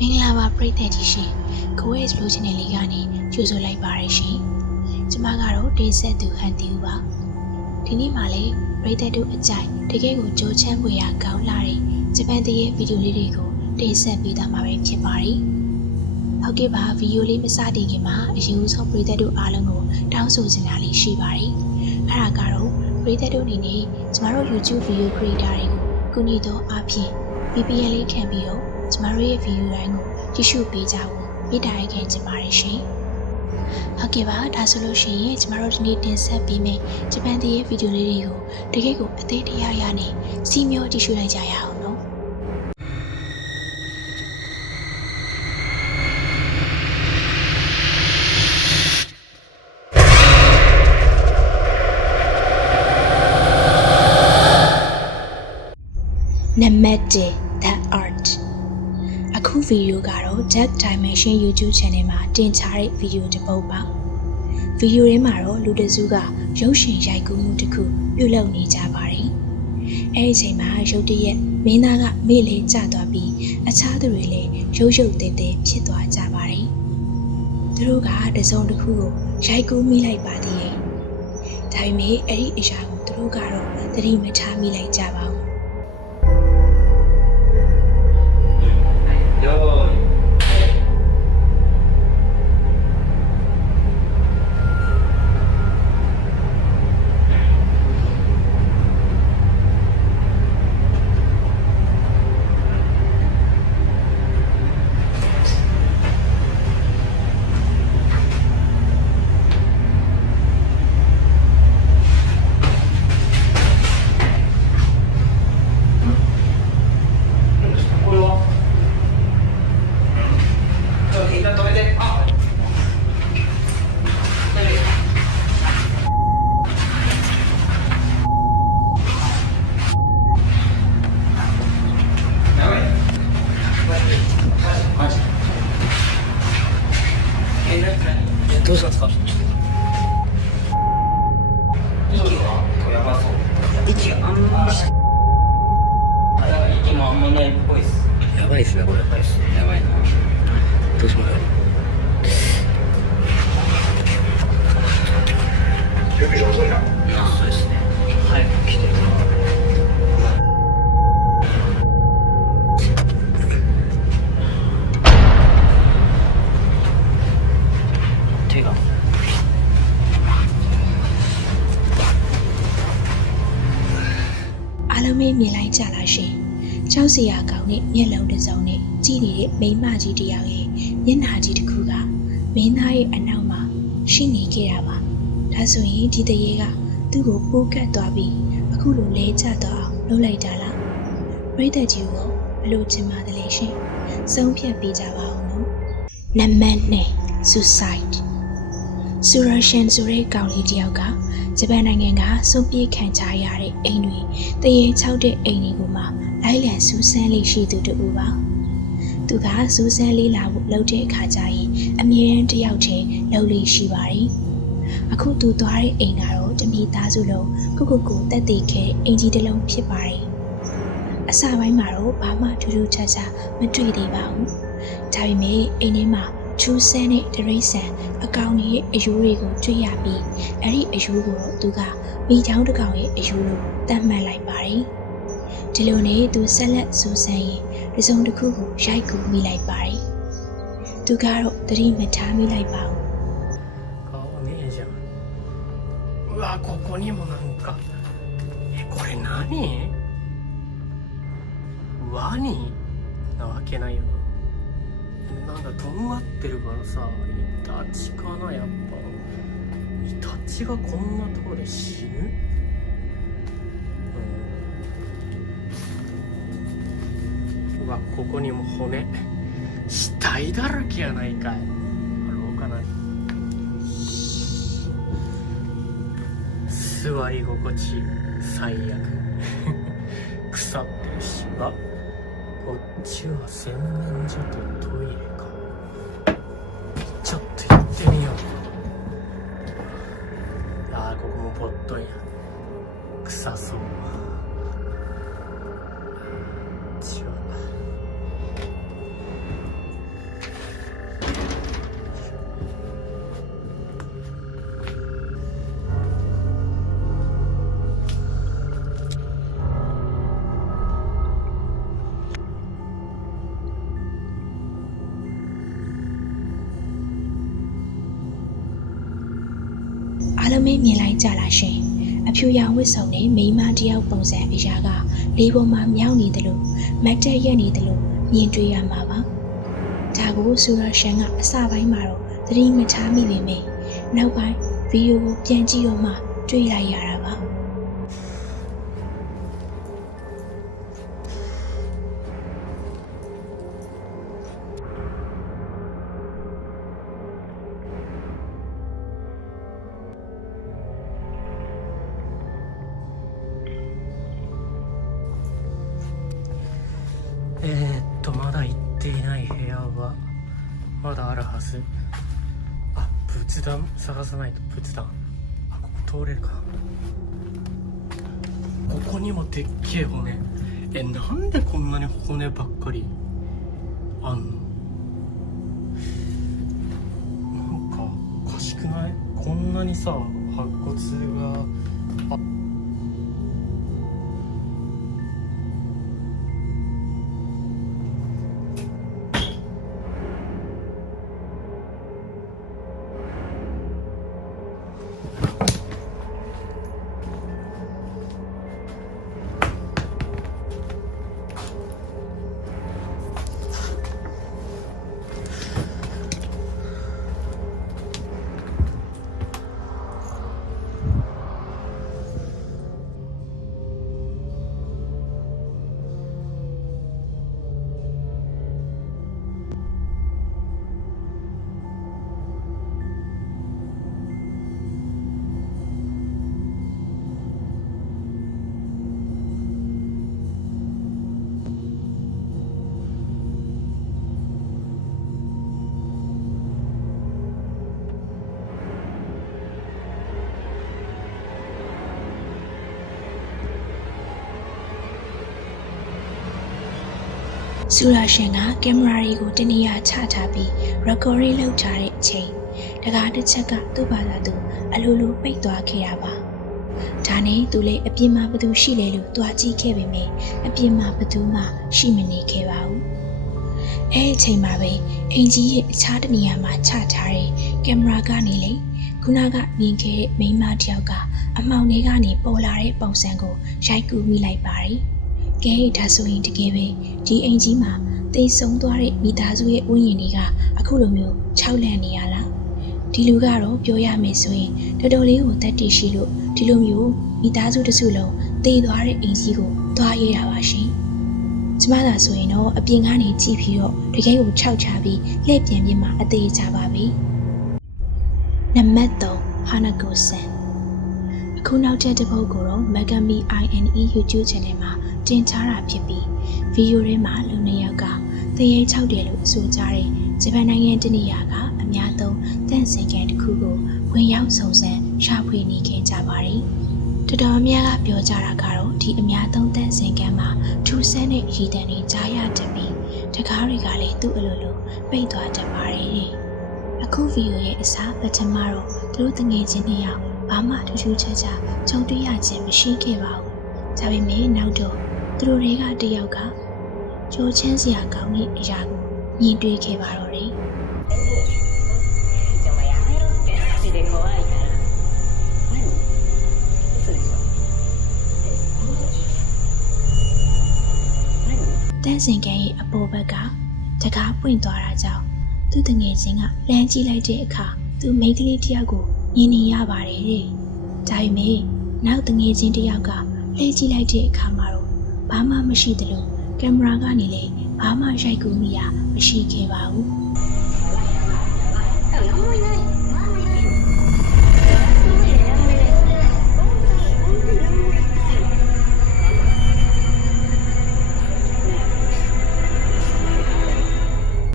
မင်္ဂလာပါပရိသတ်ကြီးရှင်ကိုဝဲ Explore Channel လေးကနေကြိုဆိုလိုက်ပါရရှင်ကျမကတော့တင်ဆက်သူဟန်တီဦးပါဒီနေ့မှလည်းပရိသတ်တို့အကြိုက်တကယ်ကိုကြိုးချမ်းပွေရာကောင်းလာတဲ့ဂျပန်တရဲ့ဗီဒီယိုလေးတွေကိုတင်ဆက်ပေးသွားမှာပဲဖြစ်ပါတယ်ဟုတ်ကဲ့ပါဗီဒီယိုလေးမစတင်ခင်မှာအရင်ဆုံးပရိသတ်တို့အားလုံးကိုတောင်းဆိုချင်တာလေးရှိပါတယ်အဲ့ဒါကတော့ပရိသတ်တို့အနေနဲ့ကျမတို့ YouTube Video Creator တွေကိုကူညီတော့အားဖြင့် VPN လေးခံပြီးတော့ကျမတို့ရဲ့ဗီဒီယိုတိုင်းကိုကြည့်ရှုပေးကြဖို့မေတ္တာရပ်ခံချင်ပါတယ်ရှင်။ဟုတ်ကဲ့ပါဒါဆိုလို့ရှိရင်ကျမတို့ဒီနေ့တင်ဆက်ပေးမယ့်ဂျပန်တရဲ့ဗီဒီယိုလေးတွေကိုတကယ်ကိုအသေးတရားရနဲ့စီမျောကြည့်ရှုလိုက်ကြရအောင်နော်။နံပါတ်1 The Artအခုဗီဒီယိုကတော့ Dark Dimension YouTube Channel မှာတင်ချတဲ့ဗီဒီယိုတစ်ပုဒ်ပါဗီဒီယိုထဲမှာတော့လူတစုကရုပ်ရှင်ရိုက်ကူးမှုတစ်ခုပြုလုပ်နေကြပါတယ်အဲဒီအချိန်မှာရုတ်တရက်မင်းသားကမေ့လေကျသွားပြီးအခြားသူတွေလည်းရုပ်ရုပ်သေးသေးဖြစ်သွားကြပါတယ်သူတို့ကတစုံတစ်ခုကိုရိုက်ကူးမိလိုက်ပါသေးတယ်ဒါပေမဲ့အဲ့ဒီအရာကိုသူတို့ကတော့သတိမထားမိလိုက်ကြပါဘူးどうしたんですか？息がやばそう。息があんまり。息もあんまないっぽいです。やばいですねこれ。やばいですね。やばいな。どうします？救急車遅いな。そうですね。早く来て。အားလုံးပဲမြင်လိုက်ကြလားရှင်။ကြောက်စရာကောင်းတဲ့မျက်လုံးတစ်စုံနဲ့ကြည့်နေတဲ့မိန်းမကြီးတစ်ယောက်ရဲ့မျက်နှာကြီးတစ်ခုကမင်းသားရဲ့အနောက်မှာရှိနေခဲ့တာပါ။ဒါဆိုရင်ဒီတရေကသူ့ကိုပိုးကတ်သွားပြီးအခုလိုလဲကျသွားအောင်လုပ်လိုက်တာလား။ပရိသတ်ကြီးကိုဘယ်လိုချင်ပါတယ်လဲရှင်။ဆုံးဖြတ်ပေးကြပါဦးနော်။နံပါတ်2 Suicide ဆူရရှင်ဆိုတဲ့ကောင်လေးတစ်ယောက်ကဂျပန်နိုင်ငံကစုပ်ပြေးခံချရတဲ့အိမ်တွေတရေချောက်တဲ့အိမ်တွေကိုမှလိုက်လံစူးစမ်းလေးရှိသူတူပါသူကစူးစမ်းလေးလာဖို့လုပ်တဲ့အခါကျရင်အမြဲတမ်းတယောက်တည်းလုပ်လေးရှိပါတယ်အခုသူသွားတဲ့အိမ်ကတော့တမိသားစုလုံးကိုတက်တည်ခဲ့အိမ်ကြီးတစ်လုံးဖြစ်ပါတယ်အစပိုင်းမှာတော့ဘာမှထူးထူးခြားခြားမတွေ့သေးပါဘူးဒါပေမဲ့အိမ်ထဲမှာချူးဆန်းတဲ့ဒရိတ်ဆန်အကောင်ရဲ့အယိုးတွေကိုတွေ့ရပြီးအဲ့ဒီအယိုးကိုတော့သူကမိချောင်းတစ်ကောင်ရဲ့အယိုးလို့သတ်မှတ်လိုက်ပါတယ်ဒီလိုနဲ့သူဆက်လက်စူးစမ်းရင်တစုံတစ်ခုကိုရိုက်ကူမိလိုက်ပါတယ်သူကတော့သတိမထားမိလိုက်ပါဘူး顔ねえじゃんうわここにもなんかこれ何ワニなわけないよななんかとんがってるからさイタチかなやっぱイタチがこんなところで死ぬうわここにも骨死体だらけやないかい廊下ない座り心地最悪腐ってるしわこっちは洗面所とトイレかちょっと行ってみようあーここもポットや臭そうလုံးပဲမြင်လိုက်ကြလားရှင်အဖြူရောင်ဝတ်စုံနဲ့မိန်းမတယောက်ပုံစံအရာကလေးပေါ်မှာမြောင်းနေတယ်လို့မတ်တက်ရက်နေတယ်လို့မြင်တွေ့ရမှာပါဒါကိုဆူရာရှန်ကအစပိုင်းမှာတော့သတိမထားမိပေမယ့်နောက်ပိုင်းဗီဒီယိုကိုပြန်ကြည့်တော့မှတွေ့လိုက်ရတာပါまだ行っていない部屋はまだあるはず。あ、仏壇探さないと。仏壇、あ、ここ通れるか。ここにもでっけえ骨。なんでこんなに骨ばっかりあんの。なんかおかしくない？こんなにさ白骨がဆူရာရှင်ကကင်မရာတွေကိုတနေရာချထားပြီး recording လုပ်ထားတဲ့အချိန်တကားတစ်ချက်ကသူ့ဘာသာသူအလိုလိုပိတ်သွားခဲ့တာပါဒါနဲ့သူလည်းအပြင်မှာဘသူရှိလဲလို့တွားကြည့်ခဲ့ပေမယ့်အပြင်မှာဘသူမှရှိမနေခဲ့ပါဘူးအဲ့အချိန်မှာပဲအင်ကြီးရဲ့အခြားတနေရာမှာချထားတဲ့ကင်မရာကနေလေခုနကမြင်ခဲ့တဲ့မိန်းမတစ်ယောက်ကအမှောင်ထဲကနေပေါ်လာတဲ့ပုံစံကိုရိုက်ကူးမိလိုက်ပါတယ်ကဲဒါဆိုရင်တကယ်ပဲဒီအိမ်ကြီးမှာတိတ်ဆုံးသွားတဲ့မိသားစုရဲ့ဥယျာဉ်တွေကအခုလိုမျိုးခြောက်လန့်နေရလားဒီလူကတော့ပြောရမယ်ဆိုရင်တော်တော်လေးကိုတတ်တည်ရှိလို့ဒီလိုမျိုးမိသားစုတစ်စုလုံးတည်သွားတဲ့အိမ်ကြီးကိုသွားရတာပါရှင်ကျမသာဆိုရင်တော့အပြင်ကနေကြည့်ပြီးတော့တကယ်ကိုခြောက်ချပြီးလှည့်ပြန်ပြမှာအသေးချပါပြီနံပါတ်3ဟာနာကိုဆန်အခုနောက်တဲ့တစ်ပုဒ်ကိုတော့ Megami INE YouTube channel မှာတင်ချတာဖြစ်ပြီးဗီဒီယိုထဲမှာလူနှစ်ယောက်ကတရေချောက်တယ်လို့ဆိုကြတဲ့ဂျပန်နိုင်ငံတနေရာကအများသုံးတန့်စင်ကန်တစ်ခုကိုဝင်ရောက်စုံစမ်းရှာဖွေနေခဲ့ကြပါတယ်။တော်တော်များကပြောကြတာကတော့ဒီအများသုံးတန့်စင်ကန်မှာထူးဆန်းတဲ့ရည်တံတွေကြားရတတ်ပြီးတကားတွေကလည်းသူ့အလိုလိုပိတ်သွားတတ်ပါတယ်။အခုဗီဒီယိုရဲ့အစားပထမတော့သူတို့တငယ်ချင်းနှစ်ယောက်ဘာမှထူးထူးခြားခြားကြုံတွေ့ရခြင်းမရှိခဲ့ပါဘူး။ဒါပေမဲ့နောက်တော့သူတို့တွေကတယောက်ကကြိုးချမ်းစရာကောင်းတဲ့အရာကိုမြင်တွေ့ခဲ့ပါတော့တယ်။တန်းစင်ကန်ရဲ့အပေါ်ဘက်ကတကားပွင့်သွားတာကြောင့်သူ့တငယ်ချင်းကလမ်းကြည့်လိုက်တဲ့အခါသူမိန်းကလေးတစ်ယောက်ကိုမြင်နေရပါတယ်တဲ့။ဒါပေမဲ့နောက်တငယ်ချင်းတစ်ယောက်ကလှည့်ကြည့်လိုက်တဲ့အခါမှာတော့ဘာမှမရှိသလိုကင်မရာကနေလည်းဘာမှရိုက်ကူးမိရမရှိခဲ့ပါဘူး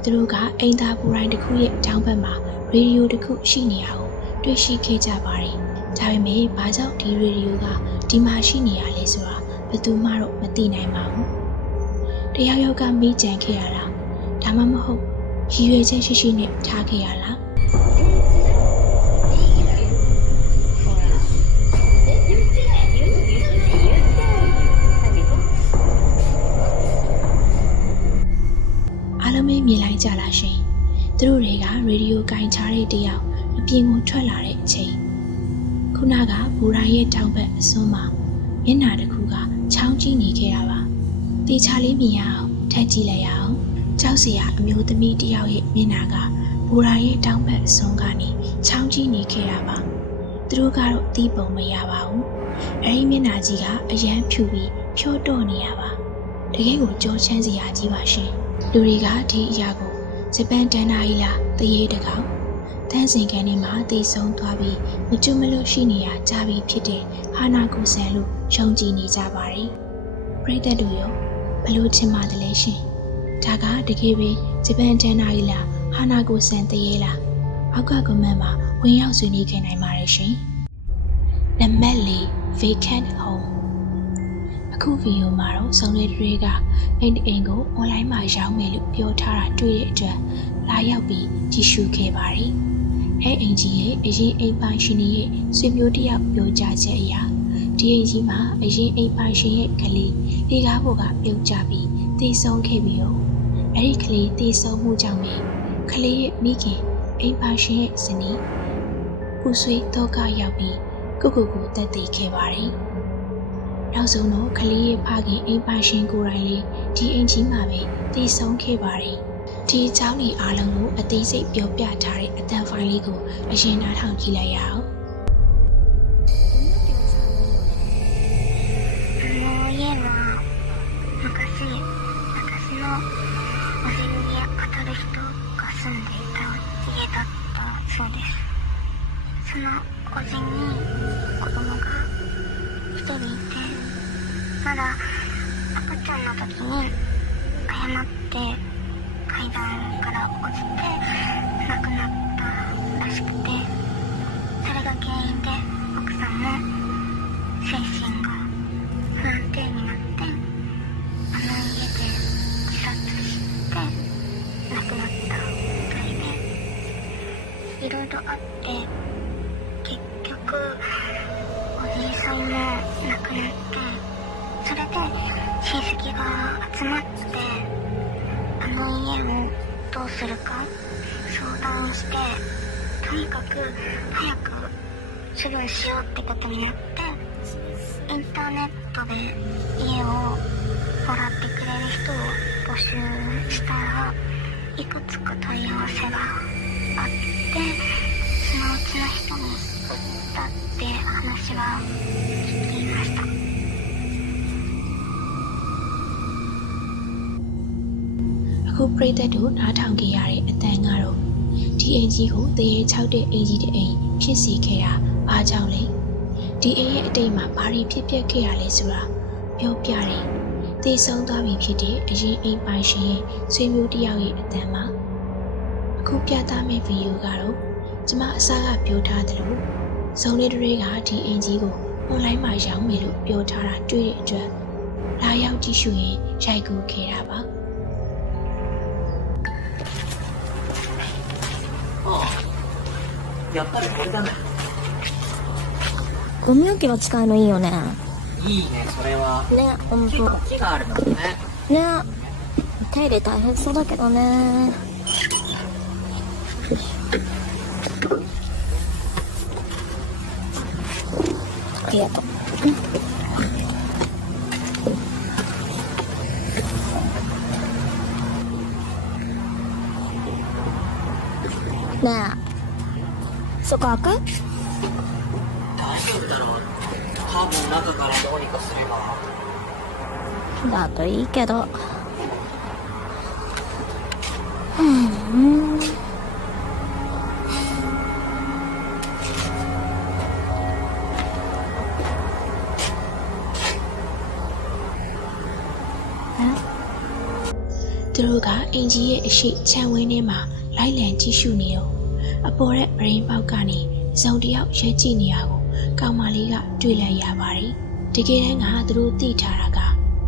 သူတို့ကအိမ်သားပူရိုင်းတစ်ခုရဲ့တောင်ဘက်မှာရေဒီယိုတစ်ခုရှိနေအောင်တွေ့ရှိခဲ့ကြပါတယ်ဒါပေမဲ့ဘာကြောင့်ဒီရေဒီယိုကဒီမှာရှိနေရလဲဆိုတာဘယ်သူမှတော့မသိနိုင်ပါဘူးတယောက်ယောက်ကမိကြံခဲ့ရတာဒါမှမဟုတ်ရည်ရွယ်ချက်ရှိရှိနဲ့ထားခဲ့ရလားအားလုံးမြင်လိုက်ကြလားရှင်သူတို့တွေကရေဒီယိုကင်ချတဲ့တယောက်အပြင်ကိုထွက်လာတဲ့အချိန်ခု ခုနကဘူရာရဲ့တောင်ဘက်အစွန်းမှာမျက်နှာတစ်ခုကချောင်းကြည့်နေခဲ့တာပါတေချာလေးမြင်ရအောင်ထပ်ကြည့်လိုက်ရအောင်ကြောက်စရာအမျိုးသမီးတစ်ယောက်ရဲ့မျက်နှာကဘူရာရဲ့တောင်ဘက်အစွန်းကနေချောင်းကြည့်နေခဲ့တာပါသူတို့ကတော့တီးပုံမရပါဘူးအဲဒီမျက်နှာကြီးကအရန်ဖြူပြီးဖြောတော့နေရပါတကယ်ကိုကြောချမ်းစရာကြီးပါရှင်လူတွေကဒီအရာကိုဂျပန်တန်နာရီလာတရေတကောင်တန်းစင်ကန်ထဲမှာတည်ဆုံသွားပြီးမကျွမလို့ရှိနေရကြပြီးဖြစ်တဲ့ဟာနာကိုဆန်လို့ယုံကြည်နေကြပါတယ်ပရိသတ်တို့ရောဘလို့ချင်ပါတယ်လဲရှင်ဒါကတကယ်ပဲဂျပန်တန်နာရီလာဟာနာကိုဆန်တရေလားအောက်ကကွန်မန့်မှာဝင်ရောက်ဆွေးနွေးခဲ့နိုင်ပါတယ်ရှင်နံပါတ်၄ vacant home အခုဗီဒီယိုမှာတော့စုံတဲ့တွေကအိမ်ကို online မှာရောင်းမယ်လို့ပြောထားတာတွေ့တဲ့အတွက်လာရောက်ပြီးကြည့်ရှုခဲ့ပါတယ်အိမ်ကြီးရဲ့အရင်အိမ်ပိုင်ရှင်ရဲ့ဆွေမျိုးတယောက်ပြောကြားချက်အရဒီအိမ်ကြီးမှာအရင်အိမ်ပိုင်ရှင်ရဲ့ကလေးလေကားပေါ်ကပြုတ်ကျပြီးတည်ဆုံခဲ့ပြီးတော့အဲ့ဒီကလေးတည်ဆုံမှုကြောင့်ပဲကလေးရဲ့မိခင်အိမ်ပိုင်ရှင်ရဲ့ဇနီးပူဆွေးတော့ကရောက်ပြီးကိုတက်တည်ခဲ့ပါတယ်နောက်ဆုံးတော့ကလေးရဲ့ဖခင်အိမ်ပိုင်ရှင်ကိုယ်တိုင်လေးဒီအိမ်ကြီးမှာပဲတည်ဆုံခဲ့ပါတယ်ဒီအကြောင်းတွေအားလုံးကိုအသေးစိတ်ပြောပြထားတဲ့အတန်ဖိုင်လေးကိုအရင်နားထောင်ကြည့်လိုက်ရအောင်家は昔のおじぎや語る人が住んでいた家だったそうです。そのおじに子供が一人いて、まだ赤ちゃんの時に誤って階段から落ちて亡くなったらしくて、それが原因で奥さんも精神が不安定になってあの家で自殺して亡くなったみたいで、いろいろあって結局おじいさんも亡くなって、それで親戚が集まってあの家をどうするか相談して、とにかく早く処分しようってことになって、インターネットで家をもらってくれる人を募集したらいくつか問い合わせがあって、そのうちの人にだって話は聞きました。အခုပရိသတ်တို့နားထောင်ကြရတဲ့အတန်ကတော့ဒီအိမ်ကြီးကိုတရေချောက်တဲ့အိမ်ကြီးတဲ့အိမ်ဖြစ်စီခဲ့တာအားကြောင့်လေဒီအိမ်ရဲ့အတိတ်မှာဘာတွေဖြစ်ပျက်ခဲ့ရလဲဆိုတာပြောပြတယ်။တည်ဆုံသွားပြီဖြစ်တဲ့အရင်အိမ်ပိုင်ရှင်ရဲ့ဆွေမျိုးတယောက်ရဲ့အတန်မှာအခုပြသမယ့်ဗီဒီယိုကတော့ကျမအစားကပြောထားသလိုစုံတဲ့တွေကဒီအိမ်ကြီးကို online မှာရောင်းမယ်လို့ပြောထားတာတွေ့တဲ့အတွက်လာရောက်ကြည့်ရှုရင်ရိုက်ကူးခဲ့တာပါ။やっぱりこれだね。ゴミ置き場使いのいいよね。いいね、それは。ね、ほんと。木があるからね。ね。手入れ大変そうだけどね。ありがとう。ねえ、そこ開く？大丈夫だろう。多分中からどうにかすれば。だといいけど。သူတို့ကအင်ကြီးရဲ့အရှိချမ်းဝင်းထဲမှာလိုက်လံကြည့်ရှုနေတော့အပေါ်တဲ့ဗရင်ပေါက်ကနေစုံတယောက်ရဲကြည့်နေရကိုကောင်မလေးကတွေ့လိုက်ရပါတယ်။တကယ်တမ်းကသူတို့သိထားတာက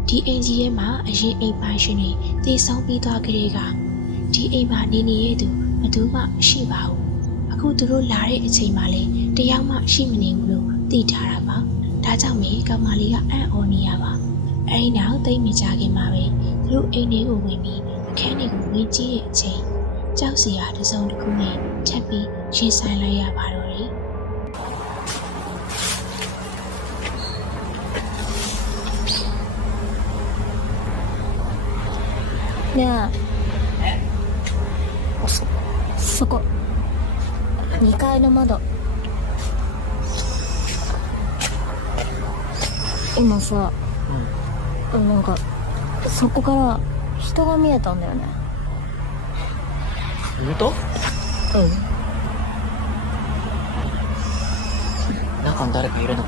ဒီအင်ကြီးရဲ့မှာအရင်အိမ်ပိုင်ရှင်တွေတည်ဆုံပြီးသွားကြတဲ့ကဒီအိမ်မှာနေနေတဲ့သူဘယ်သူမှမရှိပါဘူး။အခုသူတို့လာတဲ့အချိန်မှာလည်းတယောက်မှရှိမနေဘူးလို့သိထားတာပါ။ဒါကြောင့်မေကောင်မလေးကအံ့ဩနေရပါ။အဲဒီနောက်သိမကြခင်မှာပဲသူတို့အိမ်ထဲကိုဝင်ပြီးအခန်းတွေကိုဝင်ကြည့်တဲ့အချိန်ကြောက်စရာတစ်စုံတစ်ခုနဲ့ထပ်ပြီးရင်ဆိုင်လိုက်ရပါတော့တယ်။ねえそこ2階の窓今さ、なんかそこから人が見えたんだよね。本当？中に誰かいるの？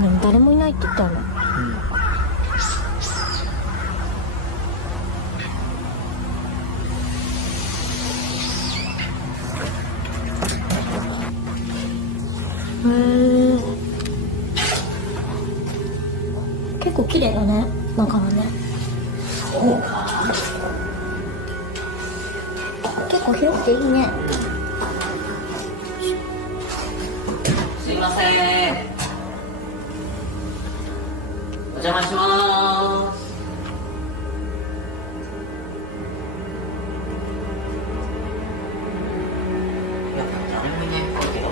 でも誰もいないって言ったんだ。結構綺麗だね、中のね。そうか。結構広くていいね。すいません。お邪魔します。やっぱ誰もいないっぽいけど、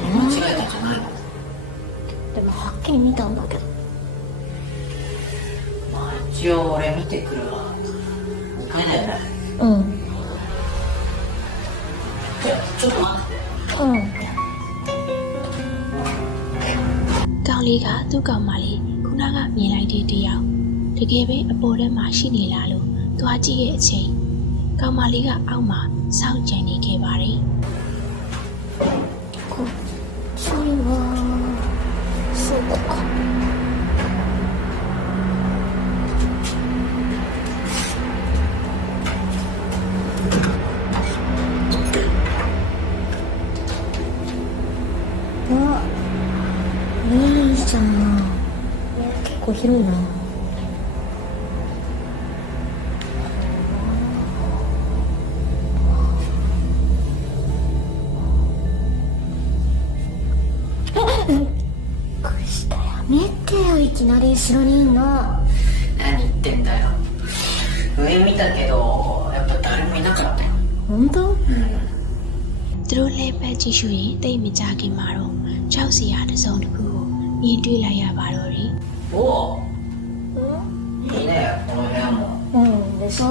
間違えたんじゃないの？でもはっきり見たんだけど。まあ一応俺見てくるわ。2階だよね。ちょっと待って。ကောင်လေးကသူ့ကောင်မလေးခုနကမြင်လိုက်တဲ့တယောက်တကယ်ပဲအပေါ်ထဲမှာရှိနေလားလို့သွားကြည့်ရဲ့အချိန်ကောင်မလေးကအောက်မှာစောင့်ကြံနေခဲ့ပါတယ်。こっちはそうか。あ、いいじゃん。結構広いな。見てよ、いきなり後ろにいんの。何言ってんだよ。上見たけどやっぱ誰もいなかったよ。本当？သူတို့လှည့်ပတ်ကြည့်ရှုရင်တိတ်မကြခင်မှာတော့ကြောက်စရာတစ်စုံတစ်ခုကိုမြင်တွေ့လိုက်ရပါတော့တယ်။ おお、いいねこの部屋も。でしょ？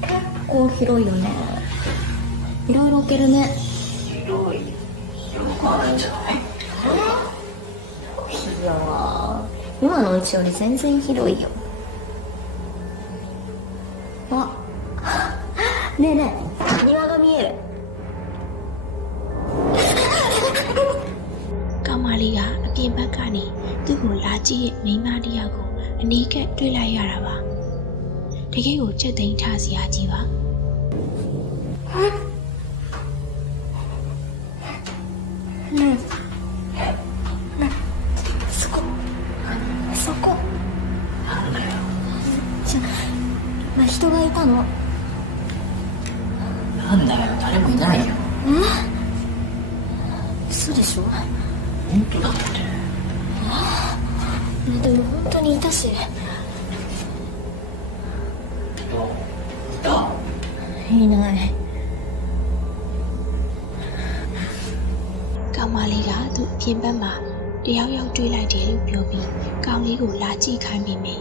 結構広いよね。いろいろ置けるね。広くはないんじゃない？いや今のうちより全然広いよ。あ、ねえねえ、庭が見える。ကောင်မလေးကအပြင်ဘက်ကနေသူ့ကိုလာကြည့်ရဲ့မိန်းမတစ်ယောက်ကိုအနီးကပ်တွေ့လိုက်ရတာပါတကယ်ကိုချက်သိမ်းထားစရာကြီးပါそこじゃあ人がいたの？なんだよ、誰もいないよ。嘘でしょ？本当だって。でも本当にいたし。いた？いない。ကောင်မလေးကသူ့အပြင်ဘက်မှာတယောက်ယောက်တွေ့လိုက်တယ်လို့ပြောပြီးကောင်လေးကိုလာကြည့်ခိုင်းပြီးမိ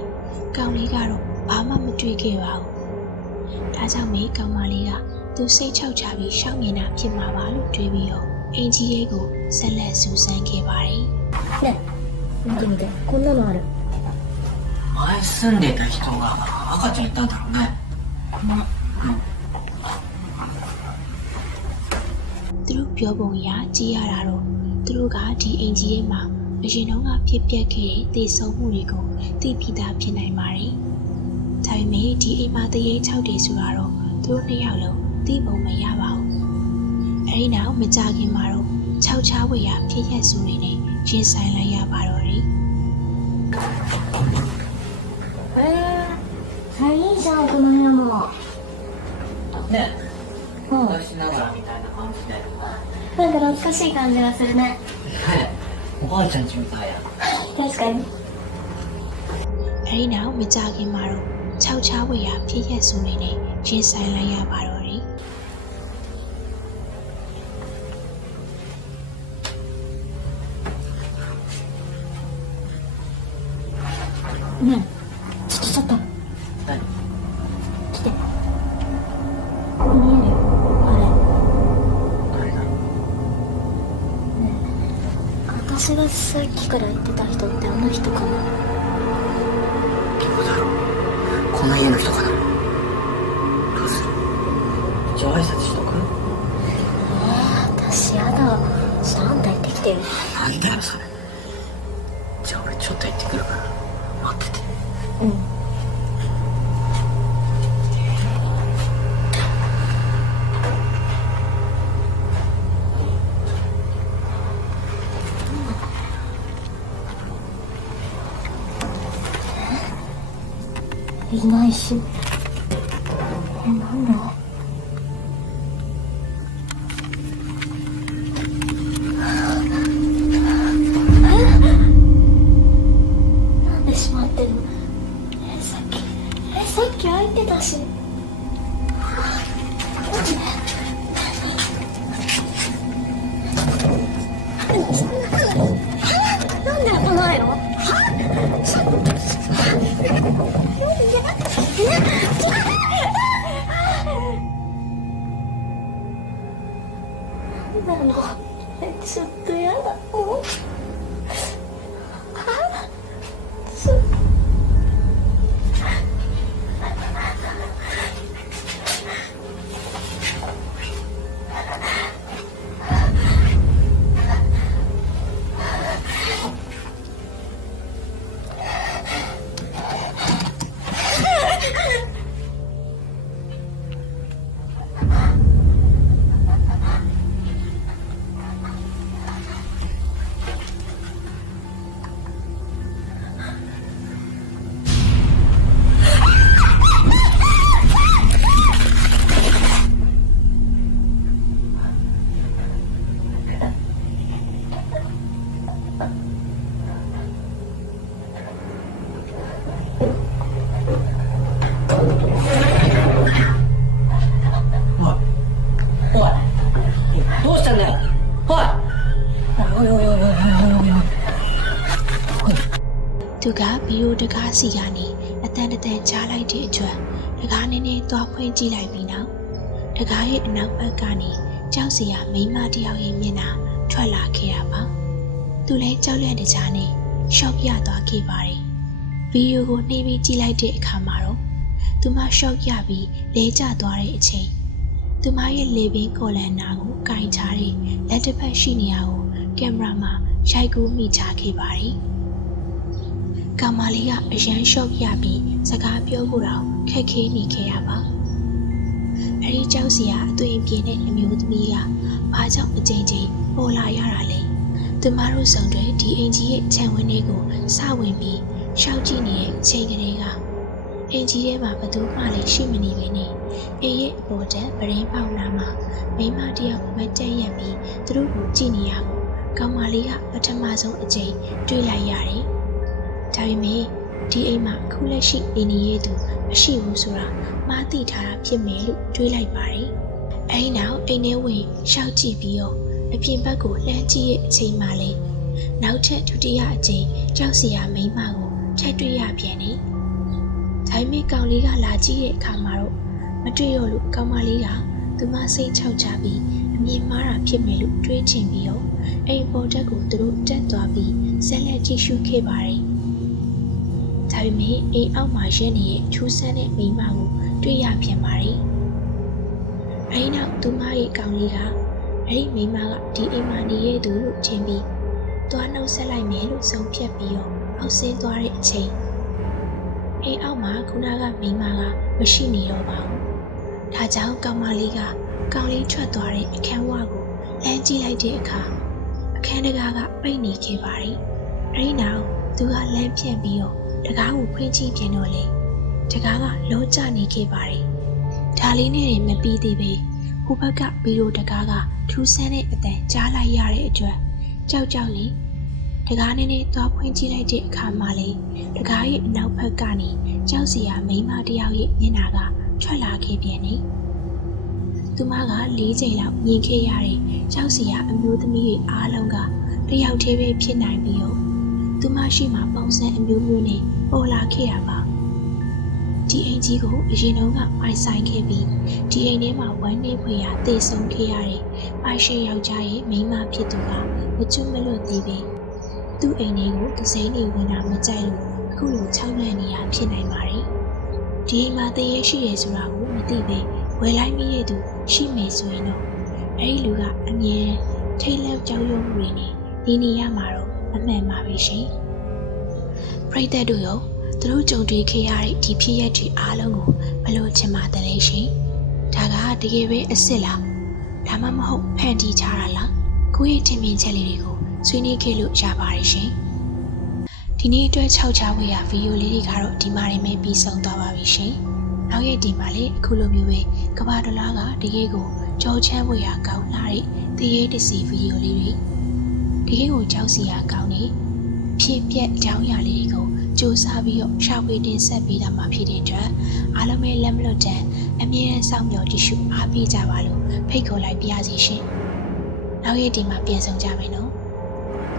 ကောင်လေးကတော့ဘာမှမတွေ့ခဲ့ပါဘူးဒါကြောင့်မိကောင်မလေးကသူစိတ်ချောက်ချပြီးရှောက်မြင်တာဖြစ်မှာပါလို့တွေးပြီးတော့အင်ကြီးရဲ့ကိုဆက်လက်စူးစမ်းခဲ့ပါတယ်ね見て見てこんなのある。前住んでた人が赤ちゃんいたんだろうね。သူတို့ပြောပုံအရကြည့်ရတာတော့သူတို့ကဒီအင်ကြီးရဲ့မှာအရင်တုန်းကဖြစ်ပျက်ခဲ့တဲ့သေဆုံးမှုတွေကိုသိပြီးသားဖြစ်နိုင်ပါတယ်။ဒါပေမဲ့ဒီအိမ်မှာတရေ6တယ်ဆိုတာတော့သူတို့နှစ်ယောက်လုံးသိပုံမရပါဘူး။အဲဒီနောက်မကြခင်မှာတော့6ချားဝေရဖြစ်ရက်စုတွေနဲ့ရင်ဆိုင်လိုက်ရပါတော့တယ်။いいじゃんこの部屋も。ね、昔ながらみたいな感じで。なんか懐かしい感じがするね。おばあちゃんちみたいや。確かに。အဲဒီနောက်မကြခင်မှာတော့6ချားဝေရဖြစ်ရက်စုတွေနဲ့ရင်ဆိုင်လိုက်ရပါတော့တယ်။ねえちょっと何？私がさっきから言ってた人ってあの人かな。どうだろう。この家の人かな。どうする？一応挨拶しとく？私やだ。ちょっとあんた行ってきてよ。なんだよそれ。じゃあ俺ちょっと行ってくるから待ってて。うん。いないし。なんだ。なんで閉まってるの。さっき開いてたし。なんで開かないの。なんだろう。ちょっとやだ。もう。どうしたんだよ。おいおいおいおいおいおいおいおい。သူကဗီဒီယိုတကားစီကနေအတန်တန်ကြားလိုက်တဲ့အတွက်တကားနည်းနည်းသွားဖွင့်ကြည့်လိုက်ပြီးနောက်တကားရဲ့အနောက်ဘက်ကနေကြောက်စရာမိန်းမတစ်ယောက်ရဲ့မျက်နှာထွက်လာခဲ့တာပါသူလည်းကြောက်လန့်တကြားနဲ့ရှော့ပြသွားခဲ့ပါတယ်ဗီဒီယိုကိုနှိပ်ပြီးကြည့်လိုက်တဲ့အခါမှာတော့သူမရှော့ပြပြီးလဲကျသွားတဲ့အချိန်သူမရဲ့လေပင်ကော်လန်နာကိုကင်ချတဲ့လက်တစ်ဖက်ရှိနေရကိုကင်မရာမှာရိုက်ကူးမိချခဲ့ပါတယ်ကောင်မလေးကအရန်ရှော့ပြပြီးစကားပြောဖို့တော့ခက်ခဲနေခဲ့ရပါအဲဒီကြောက်စရာအသွင်ပြင်းတဲ့အမျိုးသမီးကဘာကြောင့်အကြိမ်ကြိမ်ပေါ်လာရတာလဲသူမတို့ဆောင်တွေဒီအင်ကြီးရဲ့ခြံဝင်းလေးကိုစဝင်ပြီးရှောက်ကြည့်နေတဲ့အချိန်ကလေးကအင်ကြီးထဲမှာဘသူမှလည်းရှိမနေပဲနဲ့အင်ရဲ့အပေါ်တန်းပရင်းပေါက်နာမှာမိန်းမတစ်ယောက်မတ်တက်ရက်ပြီးသူတို့ကိုကြည့်နေရကိုကောင်မလေးကပထမဆုံးအကြိမ်တွေ့လိုက်ရတယ်ဒါပေမဲ့ဒီအိမ်မှာအခုလက်ရှိနေနေရသူမရှိဘူးဆိုတာမှားသိထားတာဖြစ်မယ်လို့တွေးလိုက်ပါတယ်။အဲဒီနောက်အိမ်ထဲဝင်ရှောက်ကြည့်ပြီးတော့အပြင်ဘက်ကိုလှမ်းကြည့်ရဲ့အချိန်မှလည်းနောက်ထပ်ဒုတိယအကြိမ်ကြောက်စရာမိန်းမကိုထပ်တွေ့ရပြန်တယ်။ဒါပေမဲ့ကောင်လေးကလာကြည့်ရဲ့အခါမှာတော့မတွေ့တော့လို့ကောင်မလေးကသူမစိတ်ချောက်ချပြီးအမြင်မှားတာဖြစ်မယ်လို့တွေးချင်ပြီးတော့အိမ်ပေါ်တက်ကိုသူတို့တက်သွားပြီးဆက်လက်ကြည့်ရှုခဲ့ပါတယ်။ဒါပေမဲ့အိမ်အောက်မှာရဲနေတဲ့ထူးဆန်းတဲ့မိန်းမကိုတွေ့ရပြန်ပါတယ်။အဲဒီနောက်သူမရဲ့ကောင်လေးကအဲဒီမိန်းမကဒီအိမ်မှာနေရသူလို့ထင်ပြီးသွားနှုတ်ဆက်လိုက်မယ်လို့ဆုံးဖြတ်ပြီးတော့အောက်ဆင်းသွားတဲ့အချိန်အိမ်အောက်မှာခုနကမိန်းမကမရှိနေတော့ပါဘူး။ဒါကြောင့်ကောင်မလေးကကောင်လေးထွက်သွားတဲ့အခန်းဝကိုလမ်းကြည့်လိုက်တဲ့အခါအခန်းတကားကပိတ်နေခဲ့ပါတယ်။အဲဒီနောက်သူကလမ်းဖြတ်ပြီးတော့တကားကိုဖွင့်ကြည့်ပြန်တော့လေတကားကလောကျနေခဲ့ပါတယ်။ဒါလေးနဲ့မပြီးသေးပဲဟိုဘက်ကဗီဒီယိုတကားကထူးဆန်းတဲ့အတန်ကြားလိုက်ရတဲ့အတွက်ကြောက်လေတကားနဲ့သွားဖွင့်ကြည့်လိုက်တဲ့အခါမှာလေတကားရဲ့အနောက်ဘက်ကနေကြောက်စရာမိန်းမတစ်ယောက်ရဲ့မျက်နှာကထွက်လာခဲ့ပြန်နေ။သူမက၄ချိန်လောက်မြင်ခဲ့ရတဲ့ကြောက်စရာအမျိုးသမီးတွေအားလုံးကတယောက်တည်းပဲဖြစ်နိုင်ပြီးတော့သူမရှိမှပုံစံအမျိုးမျိုးနဲ့ပေါ်လာခဲ့တာပါဒီအိမ်ကြီးကိုအရင်တုန်းကပိုင်ဆိုင်ခဲ့ပြီးဒီအိမ်ထဲမှာဝမ်းနည်းဖွယ်ရာတည်ဆုံခဲ့ရတဲ့ပိုင်ရှင်ယောက်ျားရဲ့မိန်းမဖြစ်သူကမကျွတ်မလွတ်သေးပဲ သူ့အိမ်လေးကိုဒစိမ့်နေဝင်တာမကြိုက်လို့အခုလိုချောင်းလန့်နေရဖြစ်နိုင်ပါတယ်ဒီအိမ်မှာတရေရှိရဆိုတာကိုမသိပဲဝယ်လိုက်မိတဲ့သူရှိမယ်ဆိုရင်တော့အဲ့ဒီလူကအမြဲထိတ်လန့်ကြောက်ရွံ့မှုတွေနဲ့နေရမှာတော့အမှန်ပါပဲရှင်ပရိသတ်တို့ရောသူတို့ကြုံတွေ့ခဲ့ရတဲ့ဒီဖြစ်ရပ်တွေအားလုံးကိုဘယ်လိုချင်ပါတယ်လဲရှင်ဒါကတကယ်ပဲအစ်စ်လားဒါမှမဟုတ်ဖန်တီးချတာလားကိုယ့်ရဲ့ထင်မြင်ချက်လေးတွေကိုဆွေးနွေးခဲ့လို့ရပါတယ်ရှင်ဒီနေ့အတွက်6ချဝေးရဗီဒီယိုလေးတွေကတော့ဒီမှာနေပဲပြီးဆုံးသွားပါပြီရှင်နောက်ရက်ဒီမှာလည်းအခုလိုမျိုးပဲကဘာဒလာကတကယ်ကိုကြောချမ်းဝေးရကောင်းလာတဲ့တရေတစီဗီဒီယိုလေးတွေတကယ်ကိုကြောက်စရာကောင်းနေဖြစ်ပျက်အကြောင်းအရာလေးတွေကိုစူးစမ်းပြီးတော့ရှာဖွေတင်ဆက်ပေးတာမှာဖြစ်တဲ့အတွက်အားလုံးပဲလက်မလွတ်တမ်းအမြဲတမ်းစောင့်မျှော်ကြည့်ရှုအားပေးကြပါလို့ဖိတ်ခေါ်လိုက်ပါရစေရှင်နောက်ရက်ဒီမှာပြန်ဆောင်ကြမယ်နော်